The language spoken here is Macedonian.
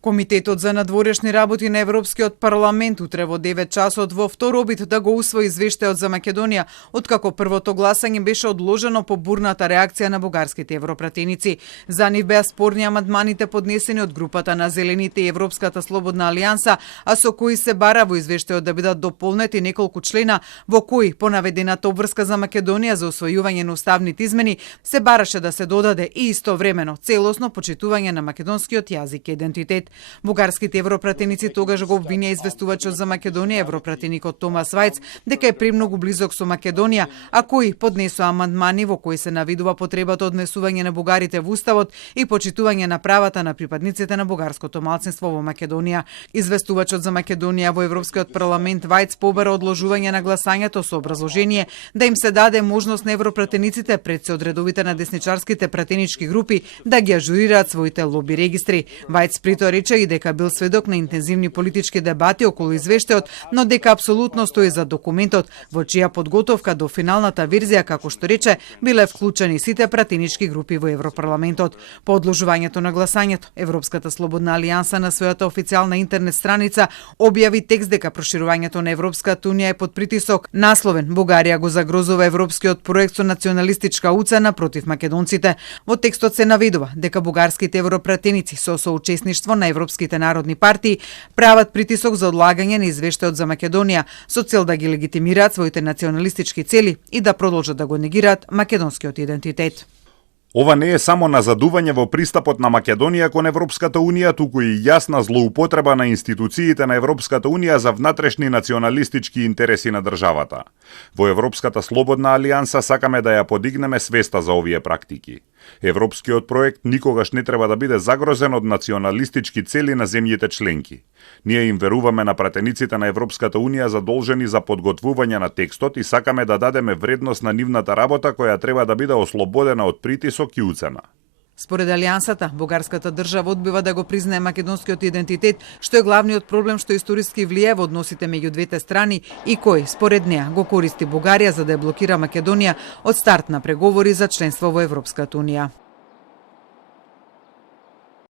Комитетот за надворешни работи на Европскиот парламент утре во 9 часот во втор обид да го усвои извештајот за Македонија, откако првото гласање беше одложено по бурната реакција на бугарските европратеници. За нив беа спорни амандманите поднесени од групата на Зелените и Европската слободна алијанса, а со кои се бара во извештајот да бидат дополнети неколку члена во кои по наведената обврска за Македонија за усвојување на уставните измени се бараше да се додаде и истовремено целосно почитување на македонскиот јазик и идентитет. Бугарските европратеници тогаш го обвинија известувачот за Македонија, европратеникот Томас Вајц, дека е премногу близок со Македонија, а кои поднесоа амандмани во кои се навидува потребата од внесување на бугарите во уставот и почитување на правата на припадниците на бугарското малцинство во Македонија. Известувачот за Македонија во Европскиот парламент Вајц побара одложување на гласањето со образложение да им се даде можност на европратениците пред се од редовите на десничарските пратенички групи да ги ажурираат своите лоби регистри. Вајц притоа рече и дека бил сведок на интензивни политички дебати околу извештајот, но дека апсолутно стои за документот, во чија подготовка до финалната верзија, како што рече, биле вклучени сите пратенички групи во Европарламентот. По одложувањето на гласањето, Европската слободна алијанса на својата официјална интернет страница објави текст дека проширувањето на Европската унија е под притисок, насловен Бугарија го загрозува европскиот проект со националистичка уцена против македонците. Во текстот се наведува дека бугарските европратеници со соучесништво на европските народни партии прават притисок за одлагање на извештајот за Македонија со цел да ги легитимираат своите националистички цели и да продолжат да го негираат македонскиот идентитет. Ова не е само назадување во пристапот на Македонија кон Европската унија, туку и јасна злоупотреба на институциите на Европската унија за внатрешни националистички интереси на државата. Во Европската слободна алијанса сакаме да ја подигнеме свеста за овие практики. Европскиот проект никогаш не треба да биде загрозен од националистички цели на земјите членки. Ние им веруваме на пратениците на Европската унија задолжени за подготвување на текстот и сакаме да дадеме вредност на нивната работа која треба да биде ослободена од притисок и уцена. Според Алијансата, бугарската држава одбива да го признае македонскиот идентитет, што е главниот проблем што историски влие во односите меѓу двете страни и кој, според неа, го користи Бугарија за да ја блокира Македонија од старт на преговори за членство во Европската унија.